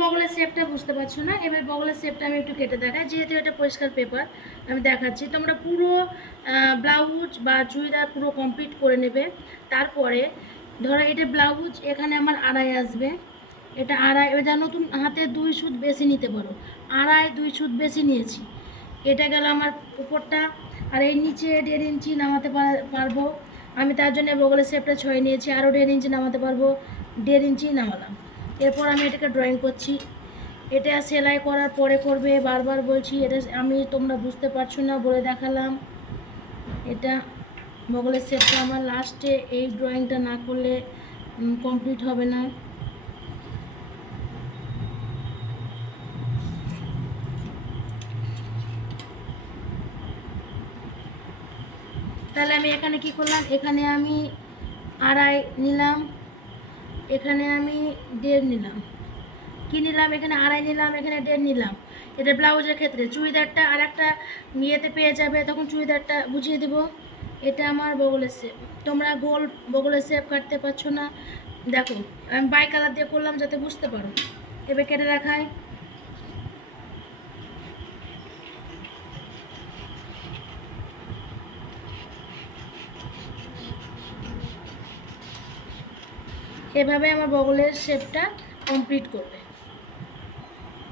বগলের শেপটা বুঝতে পারছ না? এবার বগলের শেপটা আমি একটু কেটে দেখাই, যেহেতু এটা পরিষ্কার পেপার আমি দেখাচ্ছি। তোমরা পুরো ব্লাউজ বা চুড়িদার পুরো কমপ্লিট করে নেবে। তারপরে, ধরো এটা ব্লাউজ এখানে আমার আড়াই আসবে। এটা আড়াই এটা নতুন হাতে দুই সুদ বেশি নিতে পারো। আড়াই, দুই সুদ বেশি নিয়েছি। এটা গেল আমার উপরটা, আর এই নিচে দেড় ইঞ্চি নামাতে পার- পারব। আমি তার জন্য বগলের শেপটা ছয় নিয়েছি আরও দেড় ইঞ্চি নামাতে পারব। দেড় ইঞ্চি নামালাম। এরপর আমি এটাকে ড্রয়িং করছি। এটা সেলাই করার পরে করবে, বারবার বলছি, এটা আমি তোমরা বুঝতে পারছ না বলে দেখালাম। এটা বগলের শেপটা আমার লাস্টে এই ড্রয়িংটা না করলে কমপ্লিট হবে না। তাহলে আমি এখানে কি করলাম? এখানে আমি আড়াই নিলাম। এখানে আমি দেড় নিলাম। কি নিলাম? এখানে আড়াই নিলাম, এখানে দেড় নিলাম। এটা ব্লাউজের ক্ষেত্রে। চুড়িদারটা আর একটা ইয়েতে পেয়ে যাবে, তখন চুড়িদারটা বুঝিয়ে দেব। এটা আমার বগলের শেপ তোমরা গোল বগলের শেপ কাটতে পারছ না। দেখো, আমি বাই কালার দিয়ে করলাম যাতে বুঝতে পারো। এবার কেটে দেখায় এভাবে আমার বগলের শেপটা কমপ্লিট করবে।